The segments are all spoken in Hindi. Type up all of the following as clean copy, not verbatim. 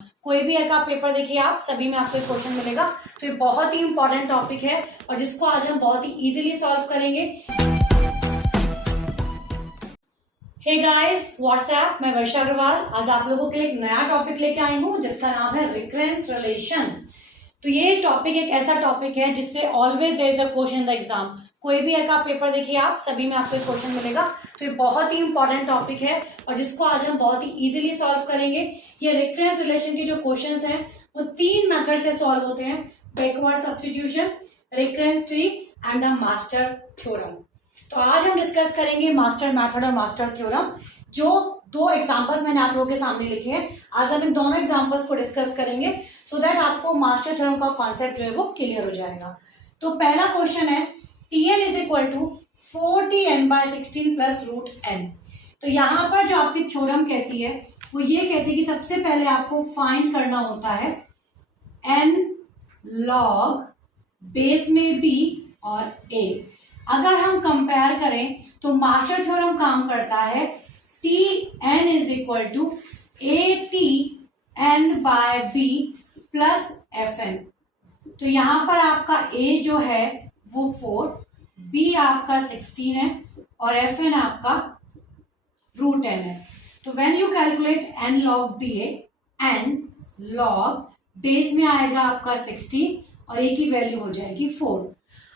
कोई भी एक आप पेपर देखिए, आप सभी में आपको एक क्वेश्चन मिलेगा। तो ये बहुत ही इंपॉर्टेंट टॉपिक है और जिसको आज हम बहुत ही इजीली सॉल्व करेंगे। हे गाइस, व्हाट्सएप, मैं वर्षा अग्रवाल आज आप लोगों के लिए एक नया टॉपिक लेके आई हूँ जिसका नाम है रिकरेंस रिलेशन। तो ये टॉपिक एक ऐसा टॉपिक है जिससे always there is a question in the exam. कोई भी एक आप पेपर देखिए, आप सभी में आपको एक क्वेश्चन मिलेगा। तो ये बहुत ही इंपॉर्टेंट टॉपिक है और जिसको आज हम बहुत ही इजीली सॉल्व करेंगे। ये रिकरेंस रिलेशन के जो क्वेश्चंस हैं वो 3 मेथड से सॉल्व होते हैं: backward substitution, recurrence tree and the master theorem. तो आज हम डिस्कस करेंगे मास्टर मेथड और मास्टर थ्योरम। जो 2 एग्जांपल्स मैंने आप लोगों के सामने लिखे हैं, आज हम इन दोनों एग्जांपल्स को डिस्कस करेंगे सो दैट आपको मास्टर थ्योरम का कॉन्सेप्ट जो है वो क्लियर हो जाएगा। तो पहला क्वेश्चन है Tn is equal to 4Tn/16 plus root n. तो यहाँ पर जो आपकी थ्योरम कहती है वो ये कहती है कि सबसे पहले आपको फाइंड करना होता है n log बेस में b और a। अगर हम कंपेयर करें तो मास्टर थ्योरम काम करता है Tn is equal to ATn/b plus Fn। तो यहां पर आपका a जो है वो 4, b आपका 16 है और Fn आपका रूट n है। तो when you calculate n log ba, n log base में आएगा आपका 16 और a की वैल्यू हो जाएगी 4।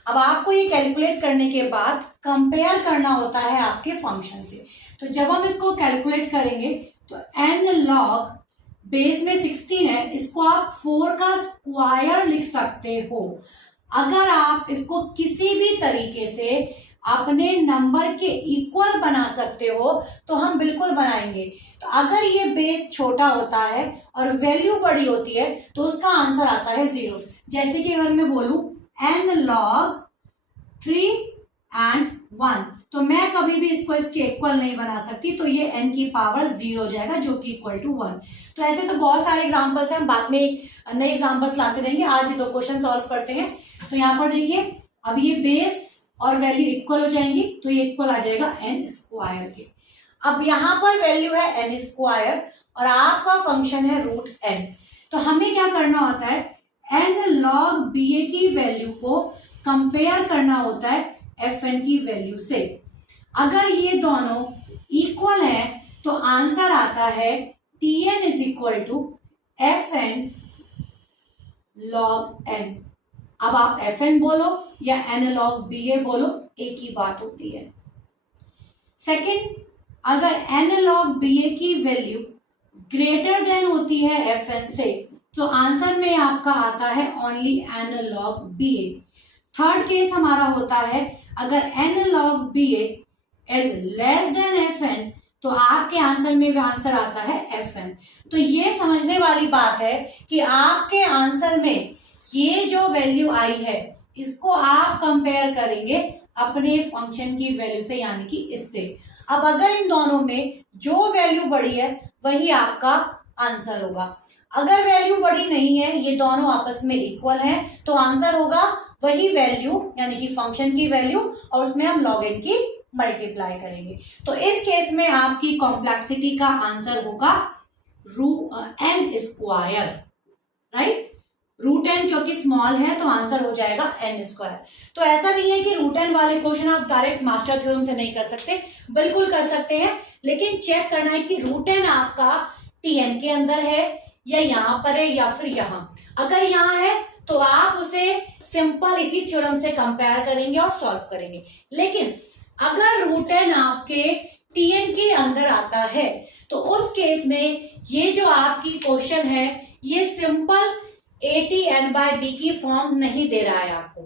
अब आपको ये कैलकुलेट करने के बाद कंपेयर करना होता है आपके फंक्शन से। तो जब हम इसको कैलकुलेट करेंगे तो n log बेस में 16 है, इसको आप 4 का स्क्वायर लिख सकते हो। अगर आप इसको किसी भी तरीके से अपने नंबर के इक्वल बना सकते हो तो हम बिल्कुल बनाएंगे। तो अगर ये बेस छोटा होता है और वैल्यू बड़ी होती है तो उसका आंसर आता है 0। जैसे कि अगर मैं बोलूं n log 3 and 1, तो मैं कभी भी इसको इसके इक्वल नहीं बना सकती, तो ये n की पावर 0 हो जाएगा जो कि इक्वल टू 1। तो ऐसे तो बहुत सारे एग्जांपल्स हैं, बाद में नए एग्जांपल्स लाते रहेंगे। आज ये 2 क्वेश्चन सॉल्व करते हैं। तो यहाँ पर देखिए, अब ये बेस और वैल्यू इक्वल हो जाएंगी तो ये इक्वल आ जाएगा n स्क्वायर के। अब यहाँ पर वैल्यू है n स्क्वायर और आपका फंक्शन है रूट n। तो हमें क्या करना होता है, n log ba की वैल्यू को कंपेयर करना होता है Fn की वैल्यू से। अगर ये दोनों इक्वल है तो आंसर आता है Tn is equal to Fn log n। अब आप Fn बोलो या n log ba बोलो, एक ही बात होती है। सेकंड, अगर n log ba की वैल्यू ग्रेटर देन होती है Fn से तो आंसर में आपका आता है only n log ba। Third case हमारा होता है अगर n log ba is less than Fn तो आपके आंसर में आंसर आता है Fn। तो ये समझने वाली बात है कि आपके आंसर में ये जो वैल्यू आई है इसको आप कंपेयर करेंगे अपने फंक्शन की वैल्यू से, यानी कि इससे। अब अगर इन दोनों में जो वैल्यू बड़ी है वही आपका आंसर होगा। अगर वैल्यू बड़ी नहीं है, ये दोनों आपस में इक्वल हैं, तो आंसर होगा वही वैल्यू यानी कि फंक्शन की वैल्यू और उसमें हम log n की मल्टीप्लाई करेंगे। तो इस केस में आपकी कॉम्प्लेक्सिटी का आंसर होगा n square, right. Root n क्योंकि स्मॉल है तो आंसर हो जाएगा n स्क्वायर। तो ऐसा नहीं है कि रूट n वाले क्वेश्चन आप डायरेक्ट मास्टर थ्योरम से नहीं कर सकते, बिल्कुल कर सकते हैं, लेकिन चेक करना है कि रूट n आपका Tn के अंदर है या यहाँ पर है या फिर यहाँ। अगर यहाँ है तो आप उसे सिंपल इसी थ्योरम से कंपेयर करेंगे और सॉल्व करेंगे। लेकिन अगर रूट n आपके Tn के अंदर आता है तो उस केस में ये जो आपकी क्वेश्चन है ये सिंपल ATn/b की फॉर्म नहीं दे रहा है आपको,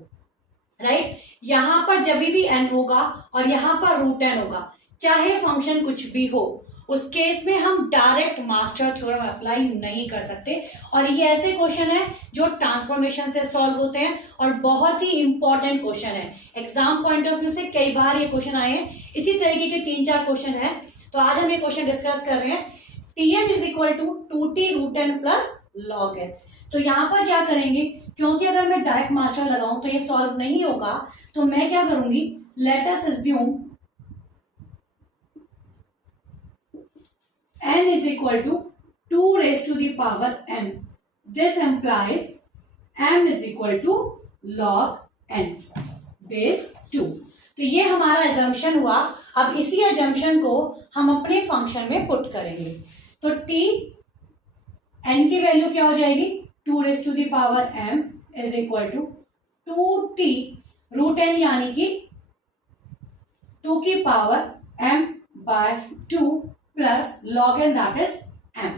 राइट। यहाँ पर जब भी n होगा और यहाँ पर रूट n होगा, चाहे फंक्शन कुछ भी हो, उस केस में हम डायरेक्ट मास्टर थ्योरम अप्लाई नहीं कर सकते। और ये ऐसे क्वेश्चन है जो ट्रांसफॉर्मेशन से सॉल्व होते हैं और बहुत ही इंपॉर्टेंट क्वेश्चन है। एग्जाम पॉइंट ऑफ व्यू से कई बार ये क्वेश्चन आए हैं, इसी तरीके के 3-4 क्वेश्चन है। तो आज हम ये क्वेश्चन डिस्कस कर रहे हैं। Tn is equal to 2t root n plus log n। तो यहाँ पर क्या करेंगे, क्योंकि अगर मैं डायरेक्ट मास्टर लगाऊं तो ये सॉल्व नहीं होगा, तो मैं क्या करूंगी, let us assume n is equal to 2 raised to the power m. This implies m is equal to log n base 2. तो ये हमारा एजम्पशन हुआ. अब इसी एजम्पशन को हम अपने फंक्शन में पुट करेंगे. तो t n की वैल्यू क्या हो जाएगी? 2 raise to the power m is equal to 2t root n यानी कि 2 की power m by 2 plus log n that is m.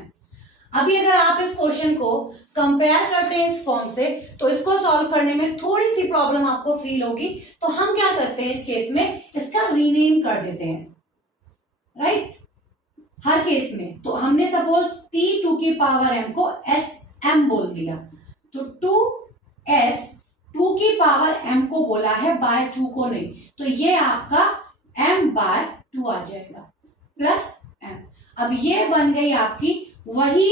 अभी अगर आप इस क्वेश्चन को कंपेयर करते हैं इस फॉर्म से तो इसको सॉल्व करने में थोड़ी सी प्रॉब्लम आपको फील होगी. तो हम क्या करते हैं इस केस में, इसका रीनेम कर देते हैं, राइट? हर केस में तो हमने सपोज t 2 की पावर m को s m बोल दिया. तो 2s 2 की पावर m को बोला है, बाय 2 को नहीं. तो ये आपका m बाय 2 आ जाएगा प्लस m. अब ये बन गई आपकी वही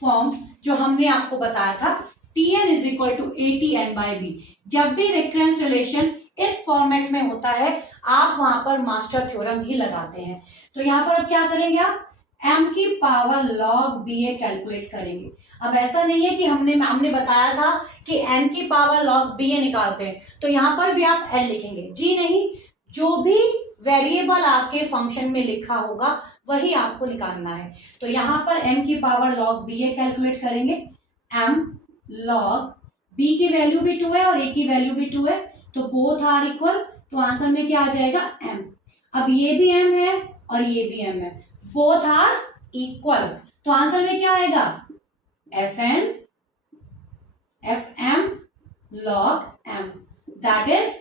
फॉर्म जो हमने आपको बताया था, Tn is equal to ATn by B. जब भी रिकरेंस रिलेशन इस फॉर्मेट में होता है आप वहां पर मास्टर थ्योरम ही लगाते हैं. तो यहां पर अब क्या करेंगे, आप m की पावर log BA कैलकुलेट करेंगे. अब ऐसा नहीं है कि हमने बताया था कि m की पावर log BA निकालते हैं तो यहां पर भी आप n लिखेंगे. जी नहीं, जो भी वेरिएबल आपके फंक्शन में लिखा होगा वही आपको निकालना है. तो यहां पर m की पावर log BA कैलकुलेट करेंगे. m log b की वैल्यू भी 2 है और a की वैल्यू भी 2 है तो बोथ आर इक्वल. तो आंसर में क्या आ जाएगा, m. अब ये भी m है और ये भी m है, बोथ आर इक्वल. तो आंसर में क्या आएगा, fm log m, that is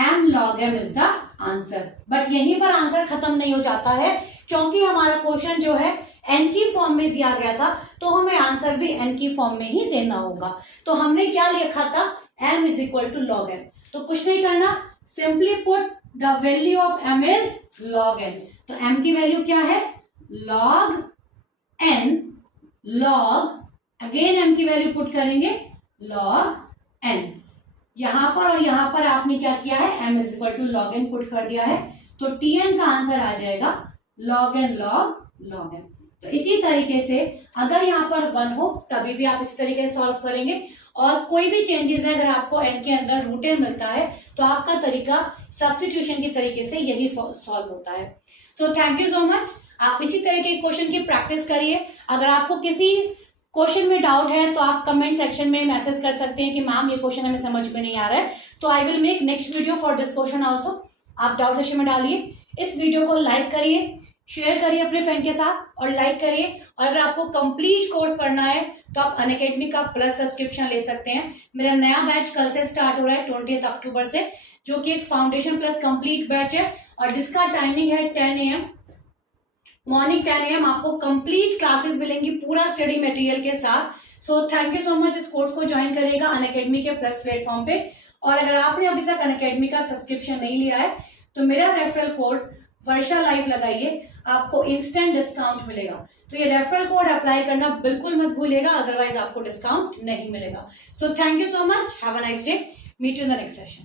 m log m is the answer. But यहीं पर आंसर खत्म नहीं हो जाता है क्योंकि हमारा क्वेश्चन जो है n की फॉर्म में दिया गया था तो हमें आंसर भी n की फॉर्म में ही देना होगा. तो हमने क्या लिखा था, m is equal to log n. तो कुछ नहीं करना, simply put the value of m is log n. तो m की वैल्यू क्या है, log n log, again m की वैल्यू पुट करेंगे log n. यहां पर और यहां पर आपने क्या किया है, m is equal to log n put कर दिया है. तो Tn का आंसर आ जाएगा log n log n. तो इसी तरीके से अगर यहाँ पर 1 हो तभी भी आप इसी तरीके से सॉल्व करेंगे. और कोई भी चेंजेस है, अगर आपको n के अंदर रूट n मिलता है तो आपका तरीका सब्स्टिट्यूशन के तरीके से यही सॉल्व होता है. सो थैंक यू सो मच. आप इसी तरह के क्वेश्चन की प्रैक्टिस करिए. अगर आपको किसी क्वेश्चन में डाउट है तो आप कमेंट सेक्शन में मैसेज कर सकते हैं कि मैम ये क्वेश्चन हमें समझ में नहीं आ रहा है. तो I will make next video for this question also. आप डाउट सेक्शन में डालिए. इस वीडियो को लाइक करिए, शेयर करिए अपने फ्रेंड के साथ और लाइक करिए. और अगर आपको कंप्लीट कोर्स पढ़ना है तो आप अनअकैडमी का प्लस सब्सक्रिप्शन ले सकते हैं. मेरा नया बैच कल से स्टार्ट हो रहा है 20 अक्टूबर से, जो कि एक फाउंडेशन प्लस कंप्लीट बैच है और जिसका टाइमिंग है 10 AM मॉर्निंग 10 AM. आपको कंप्लीट क्लासेस मिलेंगी पूरा स्टडी मटेरियल के साथ. सो थैंक यू सो मच. इस कोर्स को ज्वाइन करिएगा अनअकैडमी के प्लस प्लेटफॉर्म पे. और अगर आपने अभी तक अनअकैडमी का सब्सक्रिप्शन नहीं लिया है तो मेरा रेफरल कोड वर्षा लाइफ लगाइए, आपको इंस्टेंट डिस्काउंट मिलेगा. तो ये रेफरल कोड अप्लाई करना बिल्कुल मत भूलिएगा, अदरवाइज आपको डिस्काउंट नहीं मिलेगा. So thank you so much. Have a nice day. Meet you in the next session.